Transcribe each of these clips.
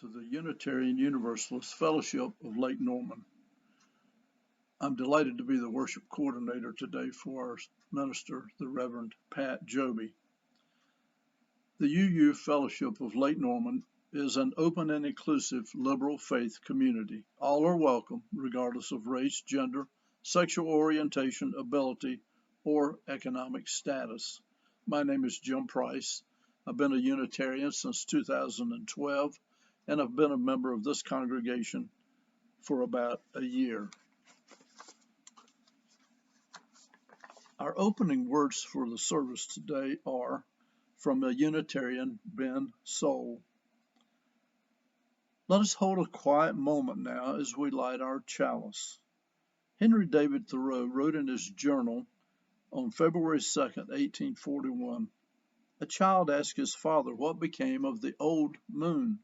to the Unitarian Universalist Fellowship of Lake Norman. I'm delighted to be the worship coordinator today for our minister, the Reverend Pat Joby. The UU Fellowship of Lake Norman is an open and inclusive liberal faith community. All are welcome, regardless of race, gender, sexual orientation, ability, or economic status. My name is Jim Price. I've been a Unitarian since 2012, and I've been a member of this congregation for about a year. Our opening words for the service today are from a Unitarian, Ben Soul. Let us hold a quiet moment now as we light our chalice. Henry David Thoreau wrote in his journal on February 2nd, 1841, a child asked his father what became of the old moon,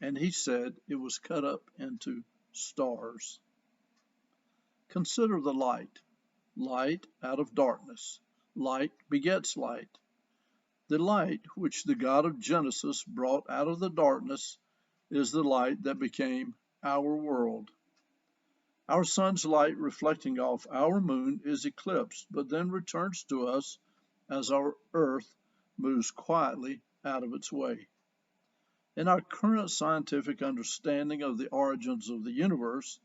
and he said it was cut up into stars. Consider the light. Light out of darkness. Light begets light. The light which the God of Genesis brought out of the darkness is the light that became our world. Our sun's light reflecting off our moon is eclipsed, but then returns to us as our earth moves quietly out of its way. In our current scientific understanding of the origins of the universe,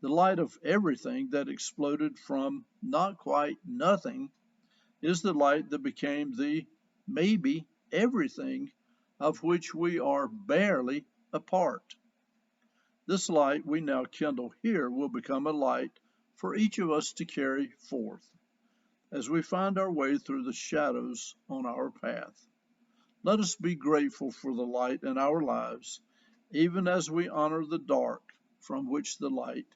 the light of everything that exploded from not quite nothing is the light that became the maybe everything of which we are barely a part. This light we now kindle here will become a light for each of us to carry forth as we find our way through the shadows on our path. Let us be grateful for the light in our lives, even as we honor the dark from which the light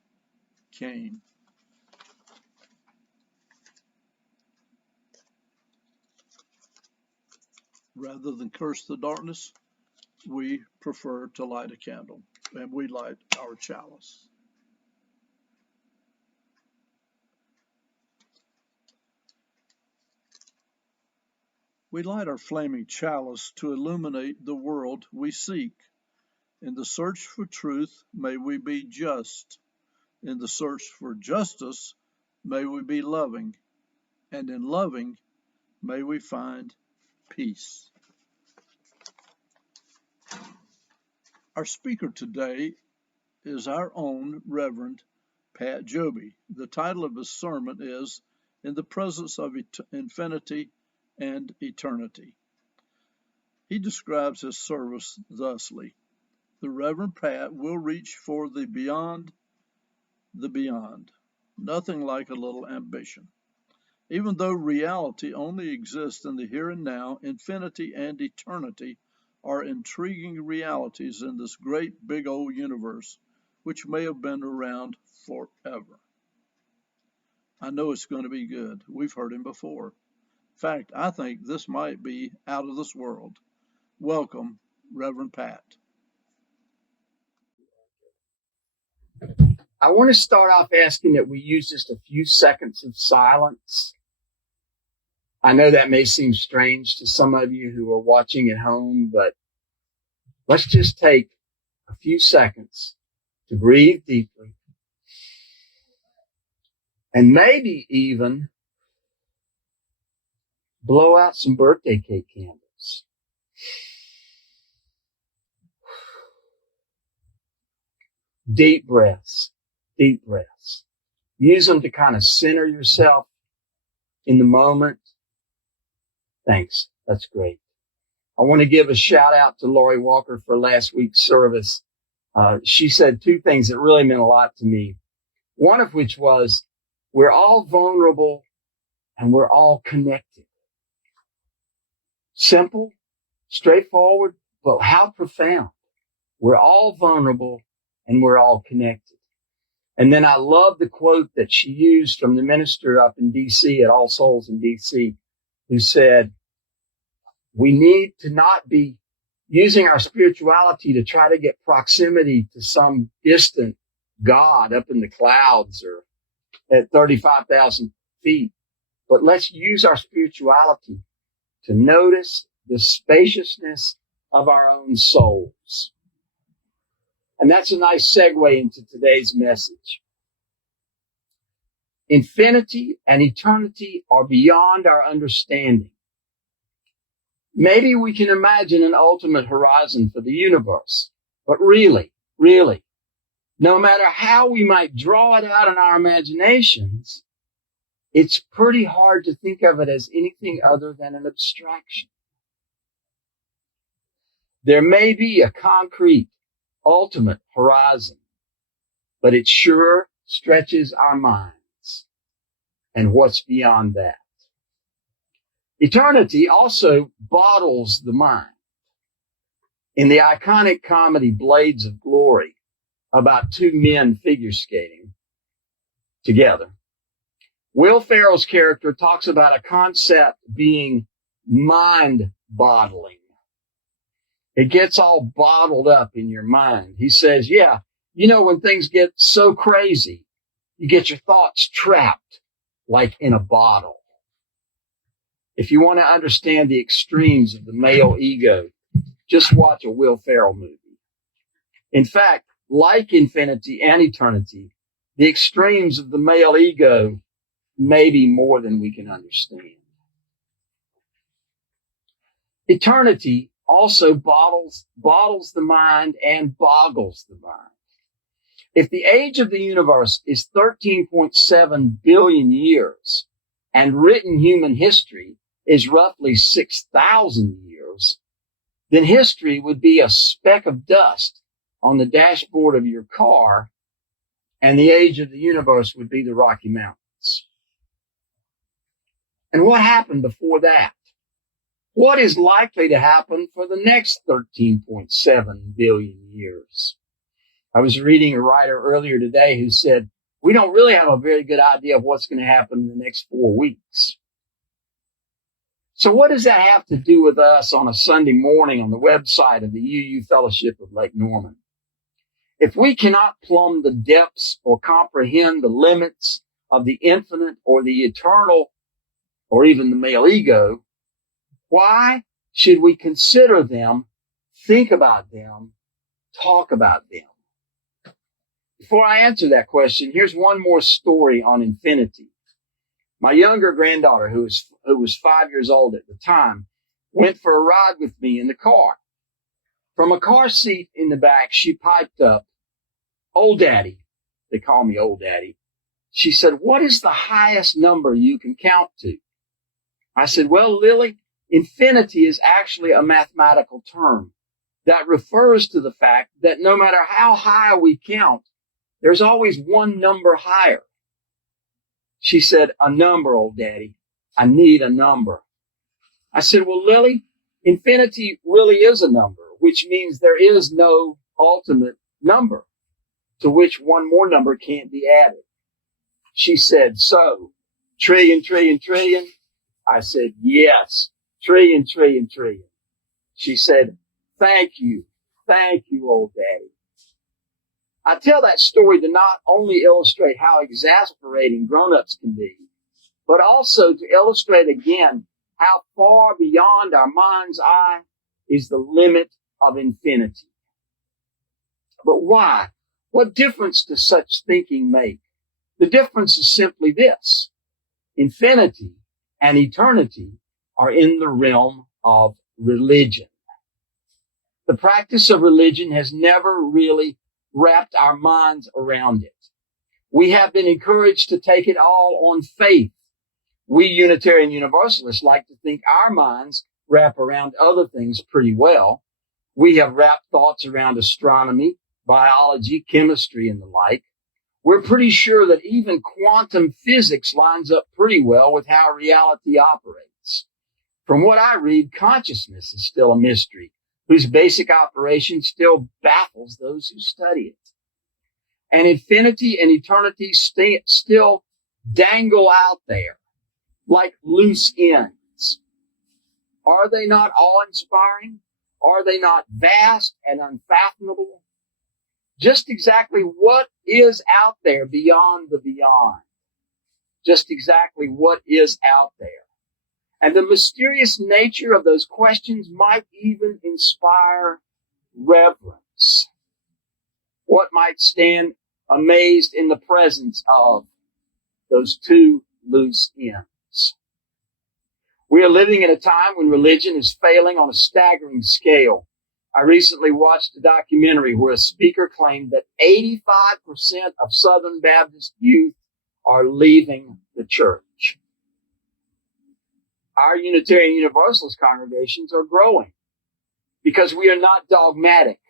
came. Rather than curse the darkness, we prefer to light a candle, and we light our chalice. We light our flaming chalice to illuminate the world we seek. In the search for truth, may we be just. In the search for justice, may we be loving. And in loving, may we find peace. Our speaker today is our own Reverend Pat Joby. The title of his sermon is In the Presence of Infinity and Eternity. He describes his service thusly: the Reverend Pat will reach for the beyond, nothing like a little ambition. Even though reality only exists in the here and now, infinity and eternity are intriguing realities in this great big old universe, which may have been around forever. I know it's going to be good. We've heard him before. In fact, I think this might be out of this world. Welcome, Reverend Pat. I want to start off asking that we use just a few seconds of silence. I know that may seem strange to some of you who are watching at home, but let's just take a few seconds to breathe deeply and maybe even blow out some birthday cake candles. Deep breaths, deep breaths. Use them to kind of center yourself in the moment. Thanks. That's great. I want to give a shout out to Lori Walker for last week's service. She said two things that really meant a lot to me. One of which was, we're all vulnerable and we're all connected. Simple, straightforward, but how profound. We're all vulnerable and we're all connected. And then I love the quote that she used from the minister up in D.C. at All Souls in D.C., who said, we need to not be using our spirituality to try to get proximity to some distant God up in the clouds or at 35,000 feet, but let's use our spirituality to notice the spaciousness of our own souls. And that's a nice segue into today's message. Infinity and eternity are beyond our understanding. Maybe we can imagine an ultimate horizon for the universe, but really, no matter how we might draw it out in our imaginations, it's pretty hard to think of it as anything other than an abstraction. There may be a concrete, ultimate horizon, but it sure stretches our minds. And what's beyond that? Eternity also bottles the mind. In the iconic comedy Blades of Glory, about two men figure skating together, Will Ferrell's character talks about a concept being mind-bottling. It gets all bottled up in your mind. He says, yeah, when things get so crazy, you get your thoughts trapped like in a bottle. If you want to understand the extremes of the male ego, just watch a Will Ferrell movie. In fact, like infinity and eternity, the extremes of the male ego may be more than we can understand. Eternity also bottles the mind and boggles the mind. If the age of the universe is 13.7 billion years and written human history is roughly 6,000 years, then history would be a speck of dust on the dashboard of your car, and the age of the universe would be the Rocky Mountains. And what happened before that? What is likely to happen for the next 13.7 billion years? I was reading a writer earlier today who said, we don't really have a very good idea of what's going to happen in the next 4 weeks. So what does that have to do with us on a Sunday morning on the website of the UU Fellowship of Lake Norman? If we cannot plumb the depths or comprehend the limits of the infinite or the eternal or even the male ego, why should we consider them, think about them, talk about them? Before I answer that question, here's one more story on infinity. My younger granddaughter, who was 5 years old at the time, went for a ride with me in the car. From a car seat in the back, she piped up, "Old Daddy," they call me Old Daddy. She said, "What is the highest number you can count to?" I said, "Well, Lily, infinity is actually a mathematical term that refers to the fact that no matter how high we count, there's always one number higher." She said, "A number, Old Daddy. I need a number." I said, "Well, Lily, infinity really is a number, which means there is no ultimate number to which one more number can't be added." She said, "So, trillion, trillion, trillion?" I said, "Yes, trillion, trillion, trillion." She said, thank you, Old Daddy." I tell that story to not only illustrate how exasperating grown-ups can be, but also to illustrate again how far beyond our mind's eye is the limit of infinity. But why? What difference does such thinking make? The difference is simply this: infinity and eternity are in the realm of religion. The practice of religion has never really wrapped our minds around it. We have been encouraged to take it all on faith. We Unitarian Universalists like to think our minds wrap around other things pretty well. We have wrapped thoughts around astronomy, biology, chemistry, and the like. We're pretty sure that even quantum physics lines up pretty well with how reality operates. From what I read, consciousness is still a mystery, whose basic operation still baffles those who study it. And infinity and eternity still dangle out there like loose ends. Are they not awe-inspiring? Are they not vast and unfathomable? Just exactly what is out there beyond the beyond? Just exactly what is out there? And the mysterious nature of those questions might even inspire reverence. What might stand amazed in the presence of those two loose ends? We are living in a time when religion is failing on a staggering scale. I recently watched a documentary where a speaker claimed that 85% of Southern Baptist youth are leaving the church. Our Unitarian Universalist congregations are growing because we are not dogmatic,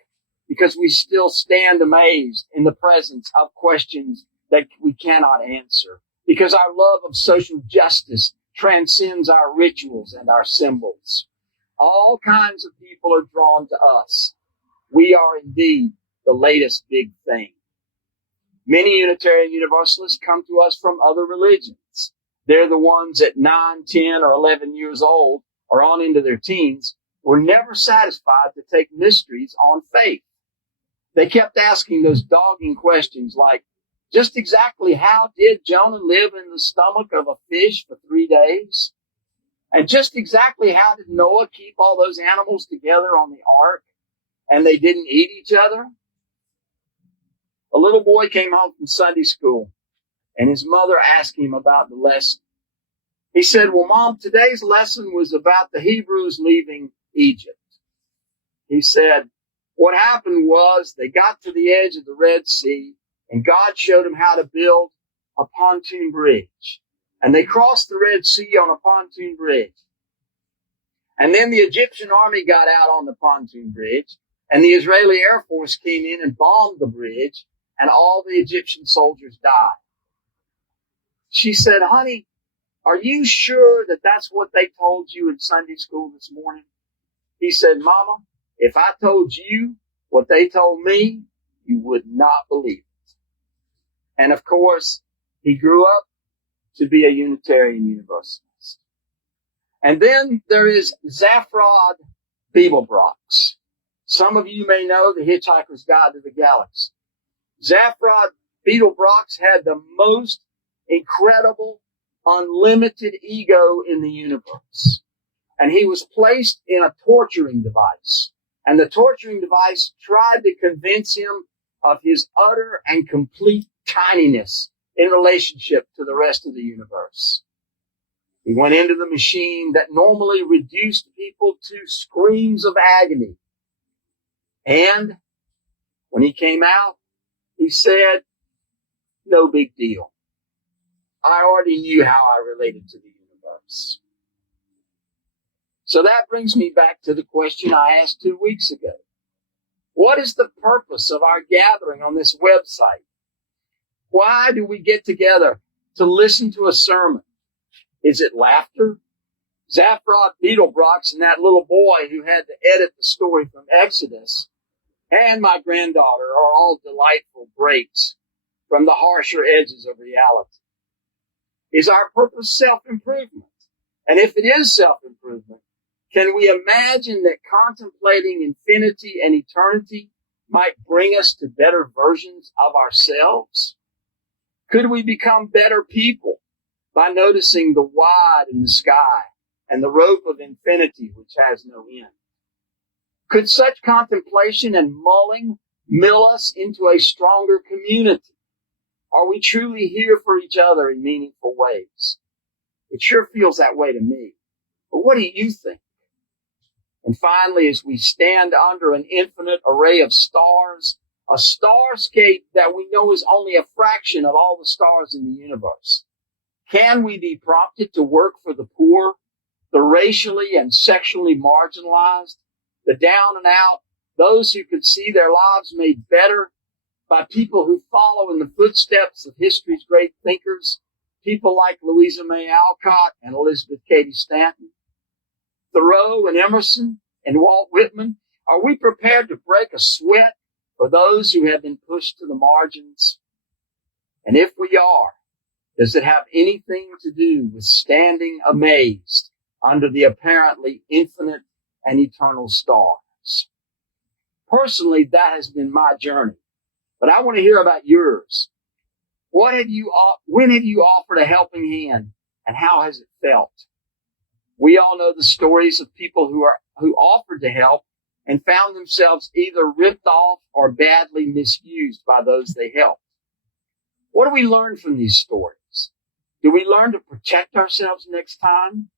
because we still stand amazed in the presence of questions that we cannot answer, because our love of social justice transcends our rituals and our symbols. All kinds of people are drawn to us. We are indeed the latest big thing. Many Unitarian Universalists come to us from other religions. They're the ones at 9, 10, or 11 years old, or on into their teens, were never satisfied to take mysteries on faith. They kept asking those dogging questions like, just exactly how did Jonah live in the stomach of a fish for 3 days? And just exactly how did Noah keep all those animals together on the ark and they didn't eat each other? A little boy came home from Sunday school and his mother asked him about the lesson. He said, well, Mom, today's lesson was about the Hebrews leaving Egypt. He said, what happened was they got to the edge of the Red Sea and God showed them how to build a pontoon bridge. And they crossed the Red Sea on a pontoon bridge. And then the Egyptian army got out on the pontoon bridge, and the Israeli Air Force came in and bombed the bridge, and all the Egyptian soldiers died. She said, honey, are you sure that that's what they told you in Sunday school this morning? He said, Mama, if I told you what they told me, you would not believe it. And of course, he grew up to be a Unitarian Universalist. And then there is Zafrod Beeblebrox. Some of you may know The Hitchhiker's Guide to the Galaxy. Zafrod Beeblebrox had the most incredible, unlimited ego in the universe. And he was placed in a torturing device. And the torturing device tried to convince him of his utter and complete tininess in relationship to the rest of the universe. He went into the machine that normally reduced people to screams of agony. And when he came out, he said, no big deal. I already knew how I related to the universe. So that brings me back to the question I asked 2 weeks ago. What is the purpose of our gathering on this website? Why do we get together to listen to a sermon? Is it laughter? Zafrod Beeblebrox and that little boy who had to edit the story from Exodus and my granddaughter are all delightful breaks from the harsher edges of reality. Is our purpose self-improvement? And if it is self-improvement, can we imagine that contemplating infinity and eternity might bring us to better versions of ourselves? Could we become better people by noticing the wide in the sky and the rope of infinity which has no end? Could such contemplation and mulling mill us into a stronger community? Are we truly here for each other in meaningful ways? It sure feels that way to me. But what do you think? And finally, as we stand under an infinite array of stars, a starscape that we know is only a fraction of all the stars in the universe, can we be prompted to work for the poor, the racially and sexually marginalized, the down and out, those who could see their lives made better by people who follow in the footsteps of history's great thinkers, people like Louisa May Alcott and Elizabeth Cady Stanton, Thoreau and Emerson and Walt Whitman? Are we prepared to break a sweat for those who have been pushed to the margins? And if we are, does it have anything to do with standing amazed under the apparently infinite and eternal stars? Personally, that has been my journey. But I want to hear about yours. When have you offered a helping hand, and how has it felt? We all know the stories of people who offered to help and found themselves either ripped off or badly misused by those they helped. What do we learn from these stories? Do we learn to protect ourselves next time?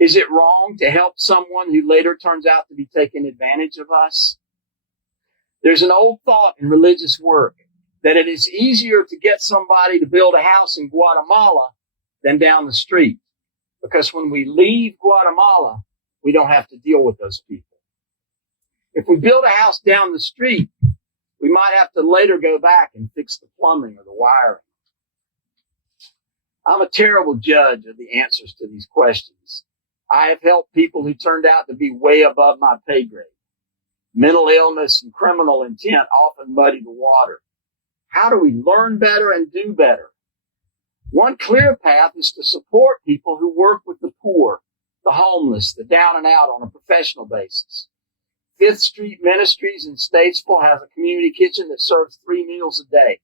Is it wrong to help someone who later turns out to be taking advantage of us? There's an old thought in religious work that it is easier to get somebody to build a house in Guatemala than down the street. Because when we leave Guatemala, we don't have to deal with those people. If we build a house down the street, we might have to later go back and fix the plumbing or the wiring. I'm a terrible judge of the answers to these questions. I have helped people who turned out to be way above my pay grade. Mental illness and criminal intent often muddy the water. How do we learn better and do better? One clear path is to support people who work with the poor, the homeless, the down and out on a professional basis. Fifth Street Ministries in Statesville has a community kitchen that serves 3 meals a day.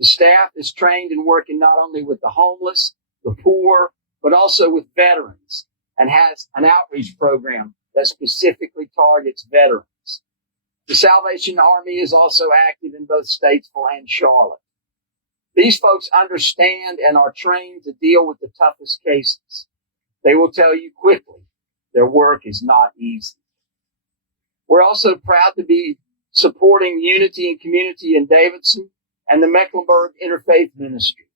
The staff is trained in working not only with the homeless, the poor, but also with veterans, and has an outreach program that specifically targets veterans. The Salvation Army is also active in both Statesville and Charlotte. These folks understand and are trained to deal with the toughest cases. They will tell you quickly their work is not easy. We're also proud to be supporting Unity and Community in Davidson and the Mecklenburg Interfaith Ministry.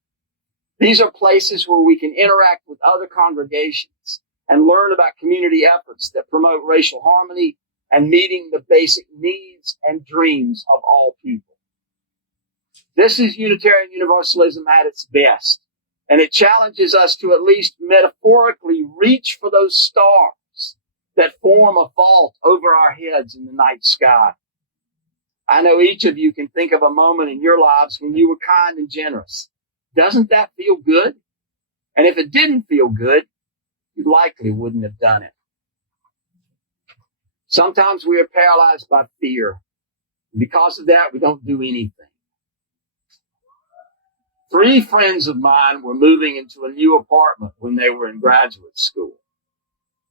These are places where we can interact with other congregations and learn about community efforts that promote racial harmony and meeting the basic needs and dreams of all people. This is Unitarian Universalism at its best, and it challenges us to at least metaphorically reach for those stars that form a vault over our heads in the night sky. I know each of you can think of a moment in your lives when you were kind and generous. Doesn't that feel good? And if it didn't feel good, you likely wouldn't have done it. Sometimes we are paralyzed by fear. Because of that, we don't do anything. 3 friends of mine were moving into a new apartment when they were in graduate school.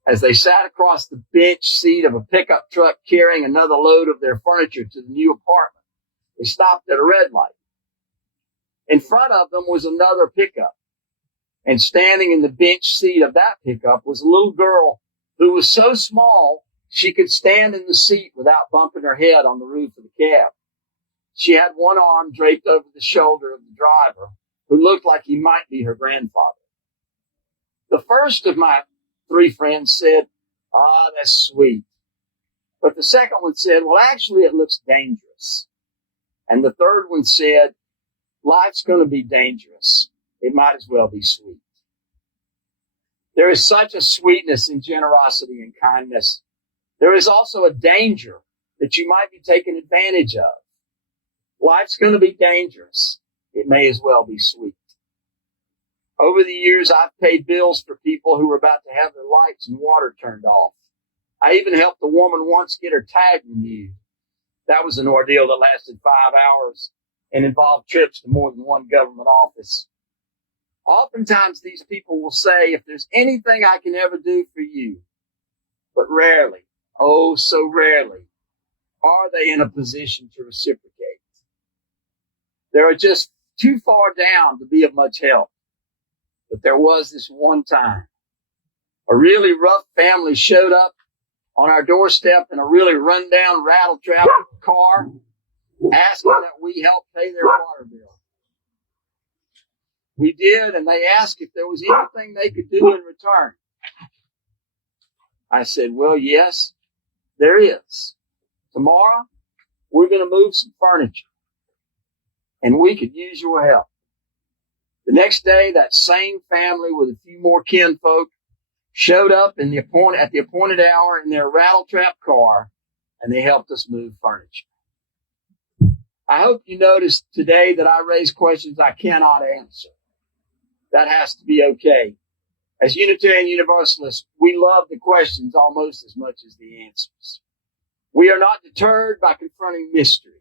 As they sat across the bench seat of a pickup truck carrying another load of their furniture to the new apartment, they stopped at a red light. In front of them was another pickup, and standing in the bench seat of that pickup was a little girl who was so small she could stand in the seat without bumping her head on the roof of the cab. She had one arm draped over the shoulder of the driver, who looked like he might be her grandfather. The first of my 3 friends said, that's sweet. But the second one said, well, actually, it looks dangerous. And the third one said, life's going to be dangerous. It might as well be sweet. There is such a sweetness in generosity and kindness. There is also a danger that you might be taken advantage of. Life's going to be dangerous. It may as well be sweet. Over the years, I've paid bills for people who were about to have their lights and water turned off. I even helped a woman once get her tag renewed. That was an ordeal that lasted 5 hours and involved trips to more than one government office. Oftentimes, these people will say, if there's anything I can ever do for you, but rarely, oh, so rarely, are they in a position to reciprocate. They are just too far down to be of much help. But there was this one time. A really rough family showed up on our doorstep in a really run-down, rattle-trap car, asking that we help pay their water bill. We did, and they asked if there was anything they could do in return. I said, well, yes, there is. Tomorrow, we're going to move some furniture, and we could use your help. The next day, that same family with a few more kinfolk showed up at the appointed hour in their rattle-trap car, and they helped us move furniture. I hope you noticed today that I raise questions I cannot answer. That has to be okay. As Unitarian Universalists, we love the questions almost as much as the answers. We are not deterred by confronting mystery.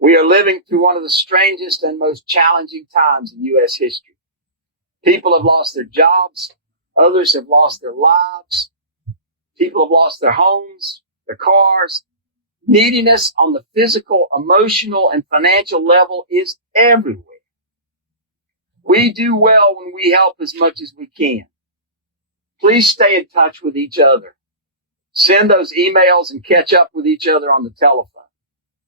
We are living through one of the strangest and most challenging times in U.S. history. People have lost their jobs. Others have lost their lives. People have lost their homes. the cars. Neediness on the physical, emotional, and financial level is everywhere. We do well when we help as much as we can. Please stay in touch with each other. Send those emails and catch up with each other on the telephone.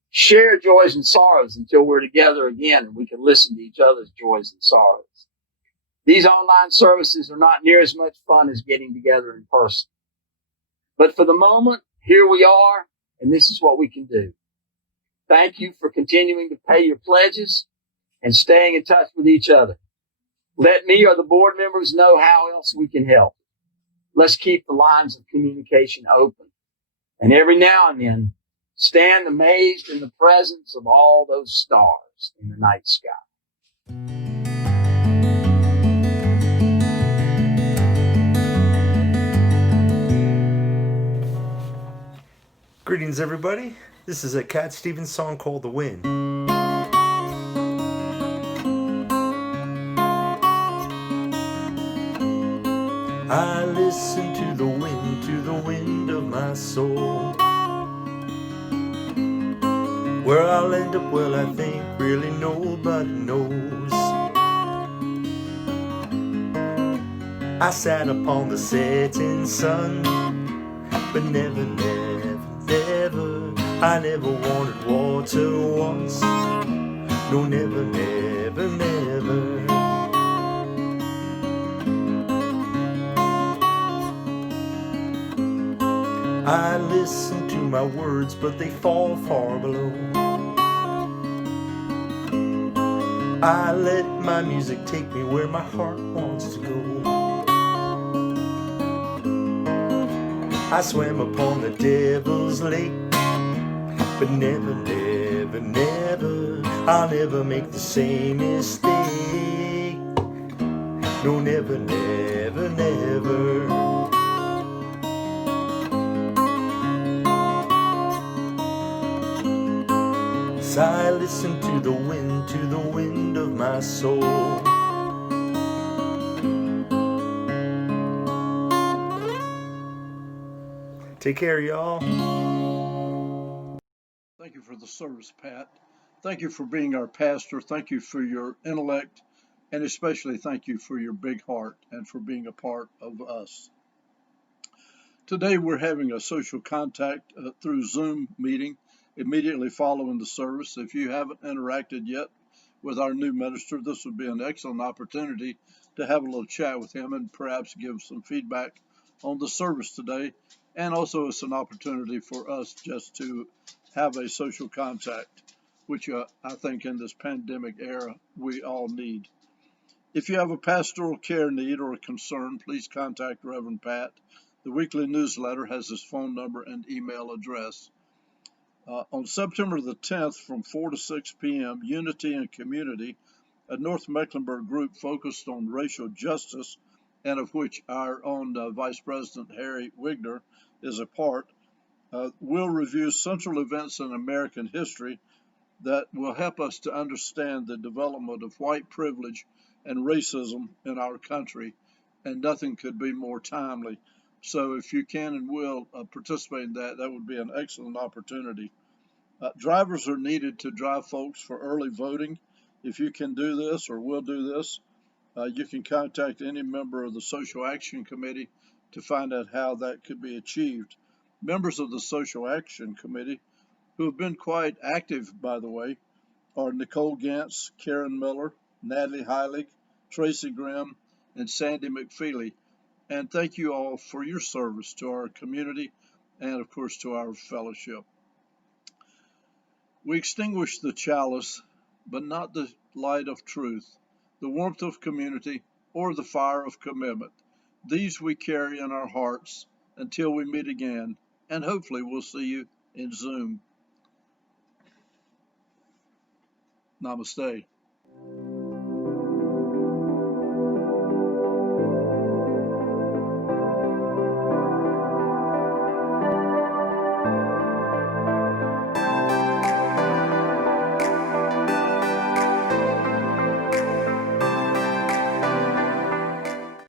Share joys and sorrows until we're together again and we can listen to each other's joys and sorrows. These online services are not near as much fun as getting together in person. But for the moment, here we are, and this is what we can do. Thank you for continuing to pay your pledges and staying in touch with each other. Let me or the board members know how else we can help. Let's keep the lines of communication open. And every now and then, stand amazed in the presence of all those stars in the night sky. Greetings, everybody. This is a Cat Stevens song called The Wind. I listen to the wind of my soul. Where I'll end up, well, I think really nobody knows. I sat upon the setting sun, but never, I never wanted water once. No, never. I listen to my words, but they fall far below. I let my music take me where my heart wants to go. I swam upon the devil's lake, but never, I'll never make the same mistake. No, never. So I listen to the wind of my soul. Take care, y'all. Thank you for the service, Pat. Thank you for being our pastor. Thank you for your intellect, and especially thank you for your big heart and for being a part of us. Today we're having a social contact through Zoom meeting immediately following the service. If you haven't interacted yet with our new minister, this would be an excellent opportunity to have a little chat with him and perhaps give some feedback on the service today. And also it's an opportunity for us just to have a social contact, which I think in this pandemic era we all need. If you have a pastoral care need or a concern, please contact Reverend Pat. The weekly newsletter has his phone number and email address. On September the 10th from 4 to 6 p.m., Unity and Community, a North Mecklenburg group focused on racial justice, and of which our own Vice President Harry Wigner is a part, will review central events in American history that will help us to understand the development of white privilege and racism in our country, and nothing could be more timely. So if you can and will participate in that, that would be an excellent opportunity. Drivers are needed to drive folks for early voting. If you can do this or will do this, you can contact any member of the Social Action Committee to find out how that could be achieved. Members of the Social Action Committee, who have been quite active, by the way, are Nicole Gantz, Karen Miller, Natalie Heilig, Tracy Grimm, and Sandy McFeely. And thank you all for your service to our community and, of course, to our fellowship. We extinguish the chalice, but not the light of truth, the warmth of community, or the fire of commitment. These we carry in our hearts until we meet again, and hopefully we'll see you in Zoom. Namaste.